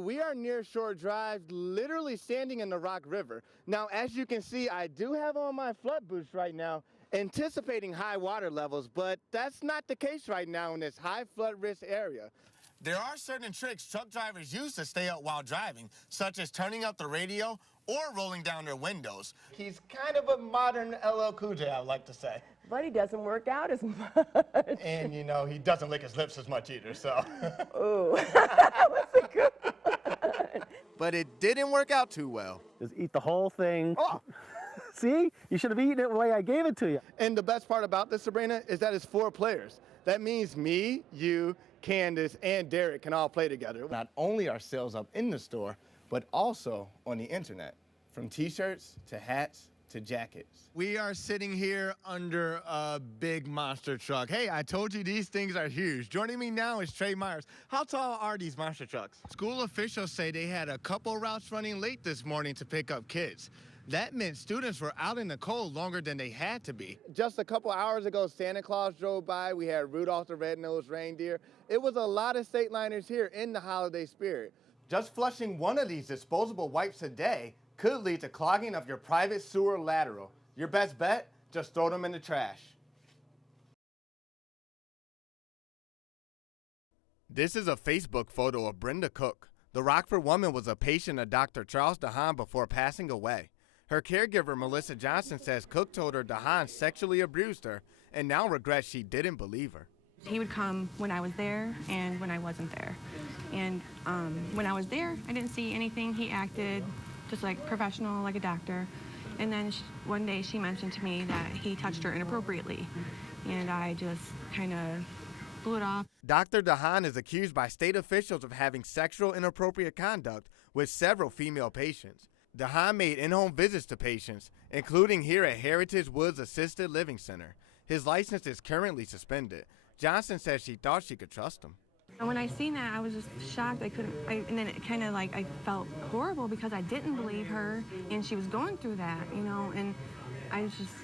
We are near Shore Drive, literally standing in the Rock River. Now, as you can see, I do have on my flood boots right now, anticipating high water levels, but that's not the case right now in this high flood risk area. There are certain tricks truck drivers use to stay up while driving, such as turning up the radio or rolling down their windows. He's kind of a modern LL Cool J, I would like to say. But he doesn't work out as much. And, you know, he doesn't lick his lips as much either, so. Ooh, that was a good one. But it didn't work out too well. Just eat the whole thing. Oh. See? You should have eaten it the way I gave it to you. And the best part about this, Sabrina, is that it's 4 players. That means me, you, Candace, and Derek can all play together. Not only are sales up in the store, but also on the internet. From t-shirts to hats to jackets. We are sitting here under a big monster truck. Hey, I told you these things are huge. Joining me now is Trey Myers. How tall are these monster trucks? School officials say they had a couple routes running late this morning to pick up kids. That meant students were out in the cold longer than they had to be. Just a couple hours ago, Santa Claus drove by. We had Rudolph the Red-Nosed Reindeer. It was a lot of state liners here in the holiday spirit. Just flushing one of these disposable wipes a day could lead to clogging of your private sewer lateral. Your best bet, just throw them in the trash. This is a Facebook photo of Brenda Cook. The Rockford woman was a patient of Dr. Charles DeHaan before passing away. Her caregiver, Melissa Johnson, says Cook told her DeHaan sexually abused her and now regrets she didn't believe her. He would come when I was there and when I wasn't there. And when I was there, I didn't see anything. He acted just like professional, like a doctor. And then one day she mentioned to me that he touched her inappropriately. And I just kind of blew it off. Dr. DeHaan is accused by state officials of having sexual inappropriate conduct with several female patients. DeHaan made in-home visits to patients, including here at Heritage Woods Assisted Living Center. His license is currently suspended. Johnson says she thought she could trust him. And when I seen that, I was just shocked. And then it kind of like I felt horrible because I didn't believe her, and she was going through that, you know, and I was just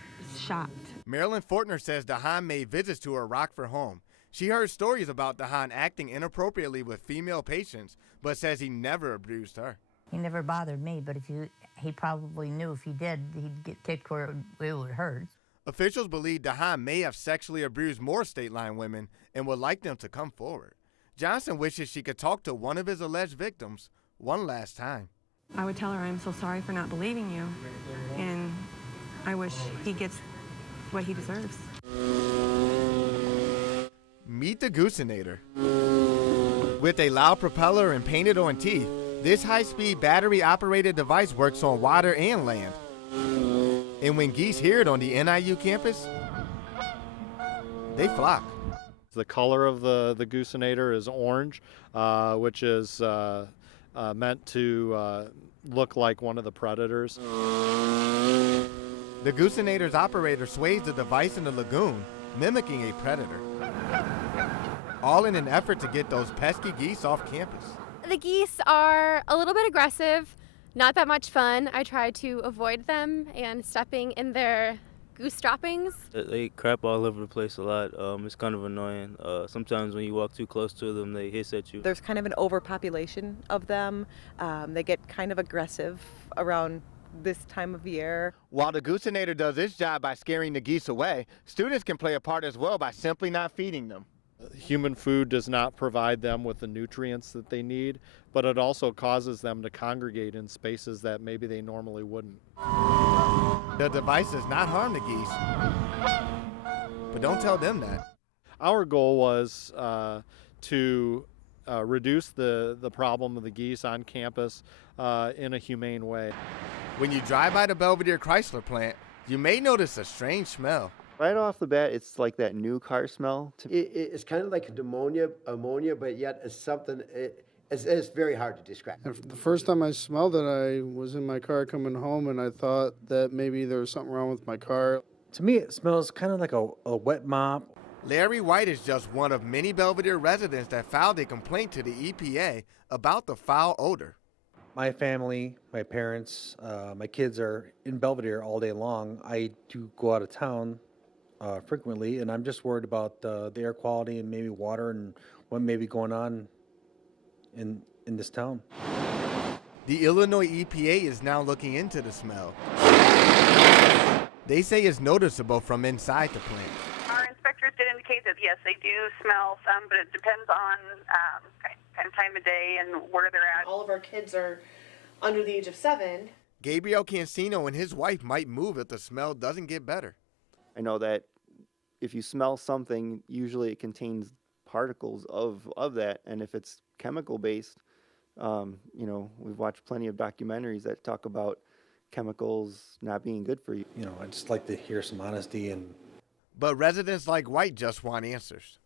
shocked. Marilyn Fortner says DeHaan made visits to her Rockford home. She heard stories about DeHaan acting inappropriately with female patients, but says he never abused her. He never bothered me, but he probably knew if he did, he'd get kicked where it would hurt. Officials believe DeHaan may have sexually abused more state line women and would like them to come forward. Johnson wishes she could talk to one of his alleged victims one last time. I would tell her I'm so sorry for not believing you, and I wish he gets what he deserves. Meet the Goosenator. With a loud propeller and painted on teeth, this high-speed battery-operated device works on water and land. And when geese hear it on the NIU campus, they flock. The color of the Goosenator is orange, which is meant to look like one of the predators. The Goosenator's operator sways the device in the lagoon, mimicking a predator. All in an effort to get those pesky geese off campus. The geese are a little bit aggressive, not that much fun. I try to avoid them and stepping in their goose droppings. They crap all over the place a lot. It's kind of annoying. Sometimes when you walk too close to them, they hiss at you. There's kind of an overpopulation of them. They get kind of aggressive around this time of year. While the Goosenator does its job by scaring the geese away, students can play a part as well by simply not feeding them. Human food does not provide them with the nutrients that they need, but it also causes them to congregate in spaces that maybe they normally wouldn't. The device does not harm the geese, but don't tell them that. Our goal was to reduce the problem of the geese on campus in a humane way. When you drive by the Belvedere Chrysler plant, you may notice a strange smell. Right off the bat, it's like that new car smell. It's kind of like ammonia, but yet it's something, it's very hard to describe. The first time I smelled it, I was in my car coming home, and I thought that maybe there was something wrong with my car. To me, it smells kind of like a wet mop. Larry White is just one of many Belvedere residents that filed a complaint to the EPA about the foul odor. My family, my parents, my kids are in Belvedere all day long. I do go out of town frequently, and I'm just worried about the air quality and maybe water and what may be going on in in this town. The Illinois EPA is now looking into the smell. They say it's noticeable from inside the plant. Our inspectors did indicate that, yes, they do smell some, but it depends on kind of time of day and where they're at. All of our kids are under the age of 7. Gabriel Cancino and his wife might move if the smell doesn't get better. I know that if you smell something, usually it contains particles of that, and if it's chemical based, we've watched plenty of documentaries that talk about chemicals not being good for you. I just like to hear some honesty. But residents like White just want answers.